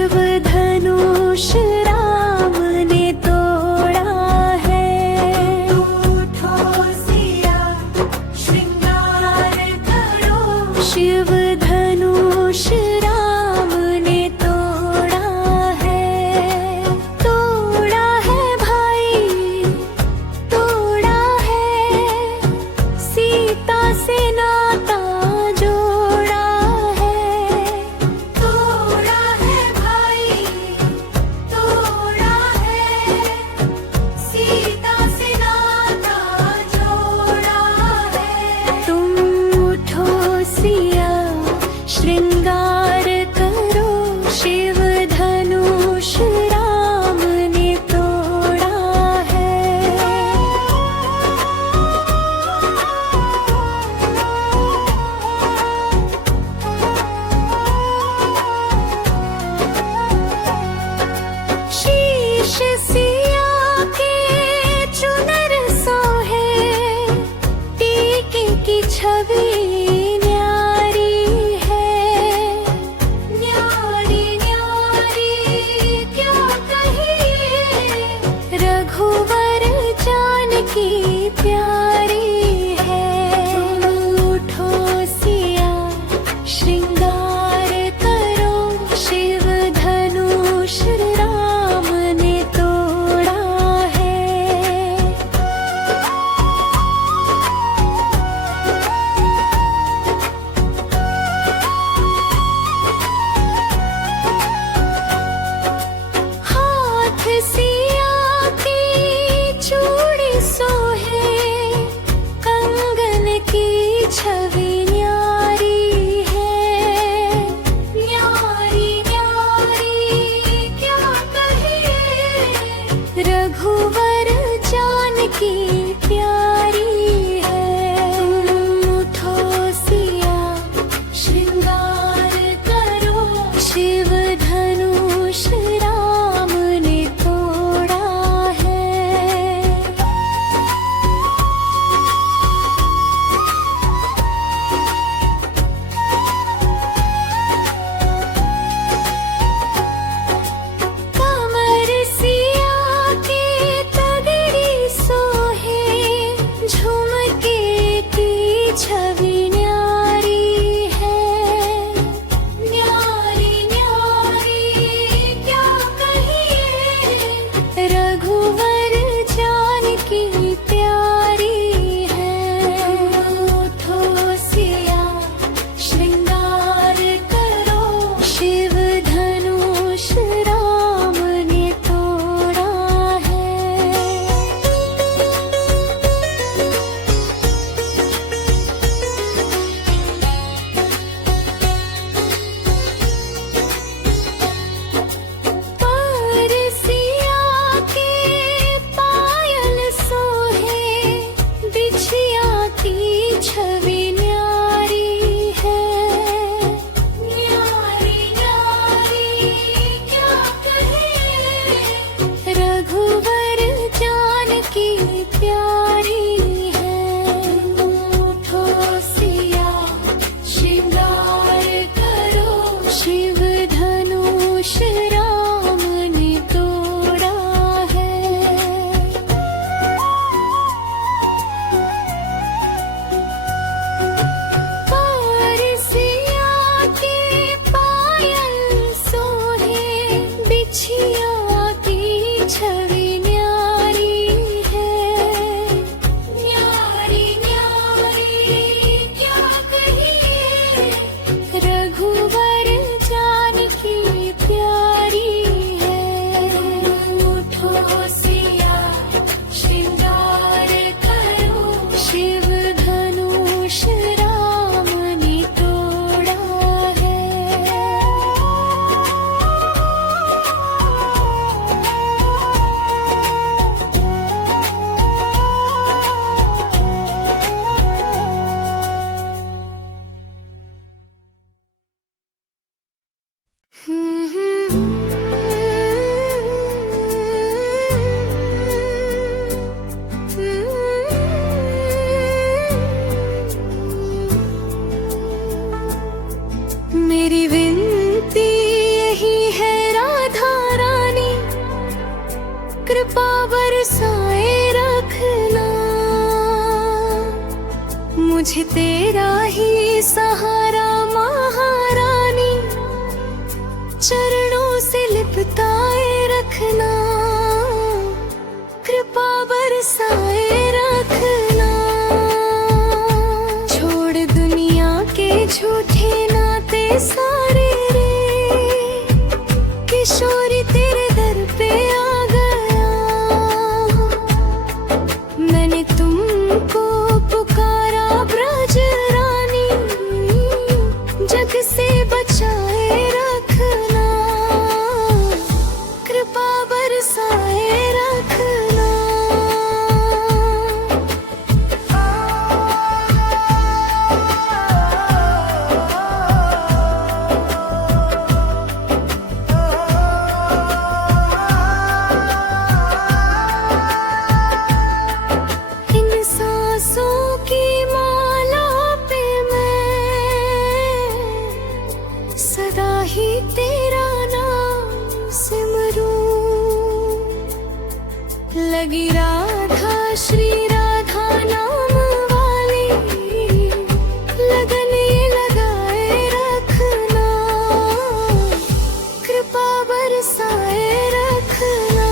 शिव धनुष राम ने तोड़ा है। उठो सिया श्रृंगार करो, शिव धनुष राम ने तोड़ा है। तोड़ा है भाई, तोड़ा है, सीता से नाता जोड़ा है। तोड़ा है भाई, तोड़ा है, सीता से नाता जोड़ा है। तुम उठो सिया श्रृंगार करो, शिव धनुष राम ने तोड़ा है। शीश सिया के चुनर सोहे, टीके की छवि न्यारी है। न्यारी न्यारी क्या कहिए, रघुवर जानकी प्यारी है। उठो सिया श्रृंगार करो, शिव धनुष राम ने तोड़ा है। हाथ सिया की चूड़ी सोहे, कंगन की छवि न्यारी है। न्यारी न्यारी क्या कहिए, रघुवर जानकी प्यारी है। उठो सिया श्रृंगार करो, शिव धनुष राम ने तोड़ा है। कमर सिया के तगड़ी सोहे, झुमके की छवि न्यारी है। न्यारी न्यारी क्या कहिए, रघुवर जानकी प्यारी है। उठो सिया श्रृंगार करो, शिव धनुष राम ने तोड़ा है। पर सिया के पायल सोहे, बिछिया की छवि न्यारी है। न्यारी न्यारी क्या कहिए, रघुवर जानकी प्यारी है। उठो सिया श्रृंगार करो, शिव धनुष राम ने तोड़ा है। पर सिया के पायल सोहे, बिछिया की छवि न्यारी है। न्यारी न्यारी क्या कहिए, रघुवर जानकी प्यारी है। उठो सिया श्रृंगार करो, शिव धनुष राम ने तोड़ा है। मेरी विनती यही है तेरा ही सहारा महारानी, चरणों से लिपटाए रखना, कृपा बरसाए रखना। छोड़ दुनिया के झूठे नाते सारे रे, किशोरी तेरे दर पे आ गया। मैंने तुमको पुकारा ब्रज रानी, जग से बचाए रखना, कृपा बरसाए रखना। इन सांसों की माला पे मैं सदा ही तेरा नाम सिमरूं। लगी राधा श्री राधा नाम वाली, लगन ये लगाए रखना, कृपा बरसाए रखना।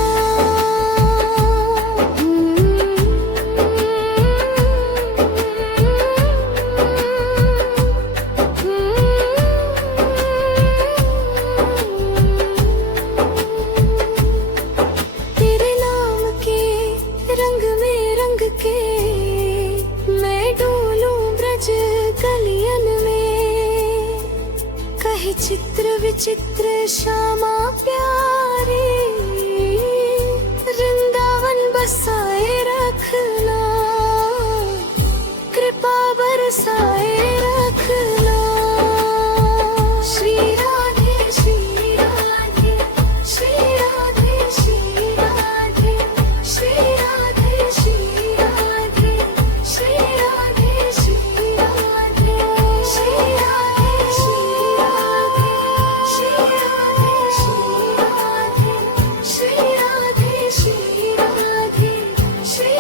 तेरे नाम के रंग में रंग के मैं डोलूं ब्रज कलियन में। कहे चित्र विचित्र श्यामा प्यारी, वृंदावन बसाए रखना, कृपा बरसाए रखना। Shri Radhe Shri Radhe Shri Radhe Shri Radhe Shri Radhe Shri Radhe Shri Radhe Shri Radhe Shri Radhe Shri Radhe Shri Radhe Shri Radhe Shri Radhe Shri Radhe Shri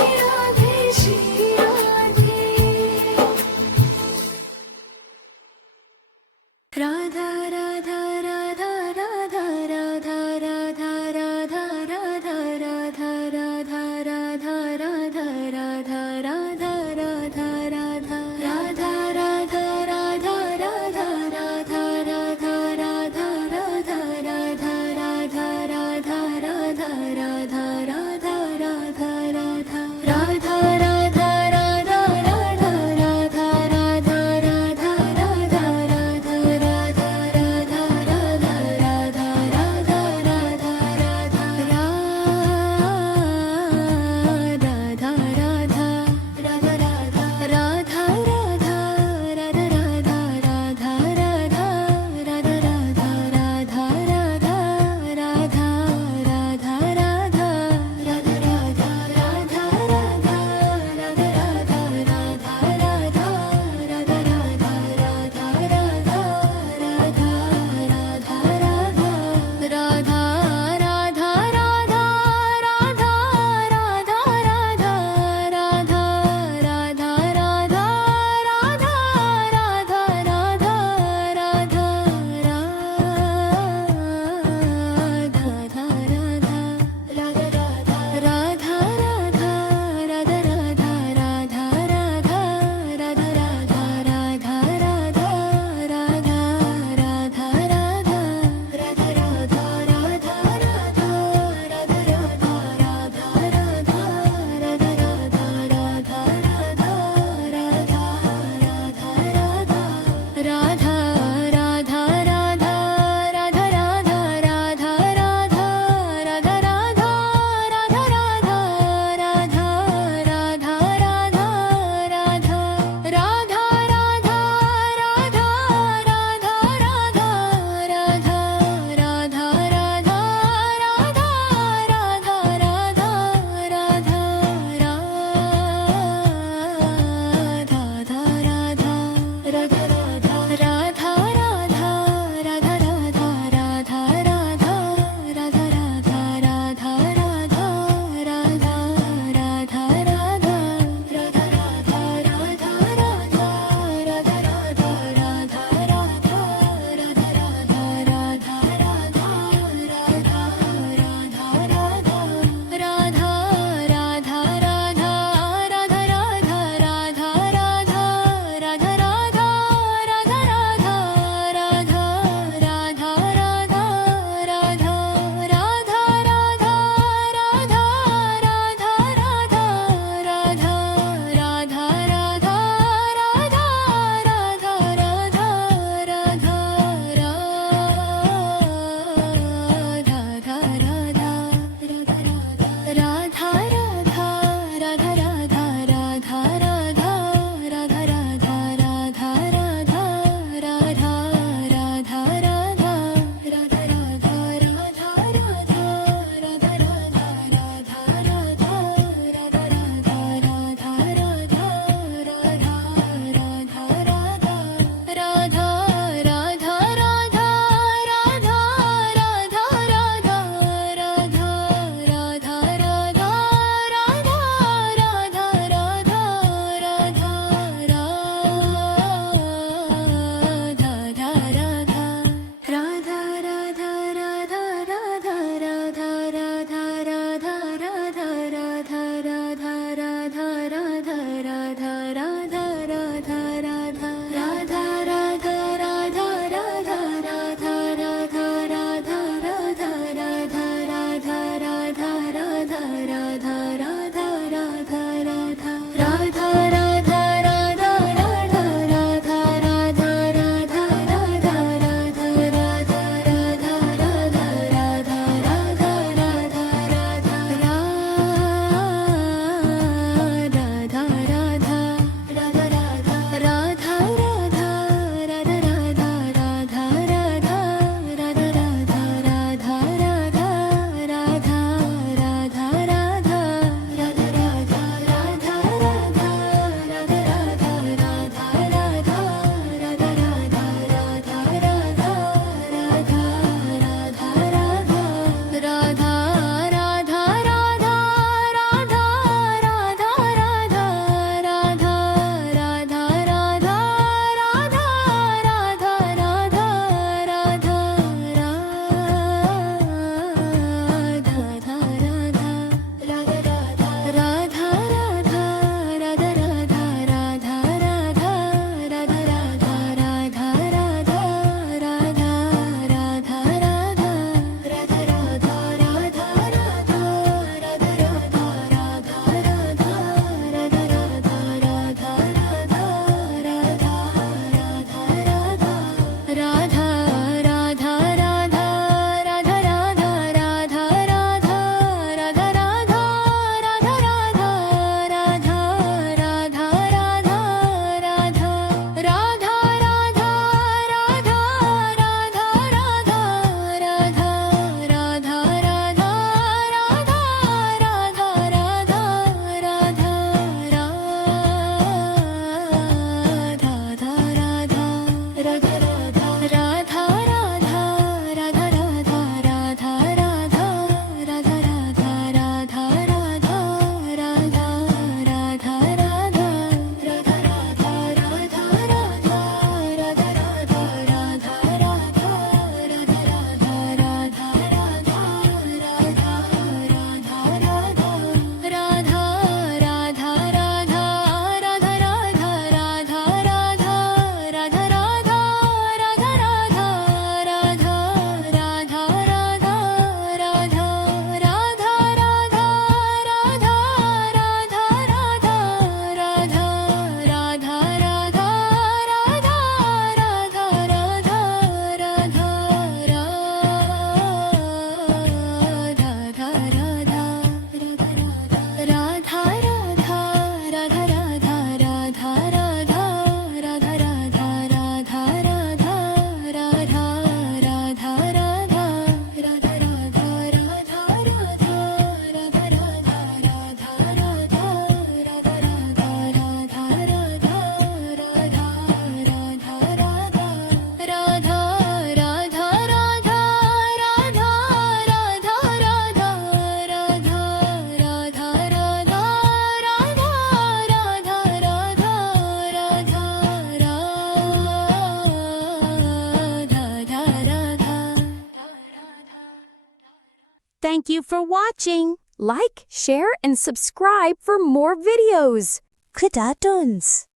Thank you for watching. Like, share, and subscribe for more videos. Kıda Duns.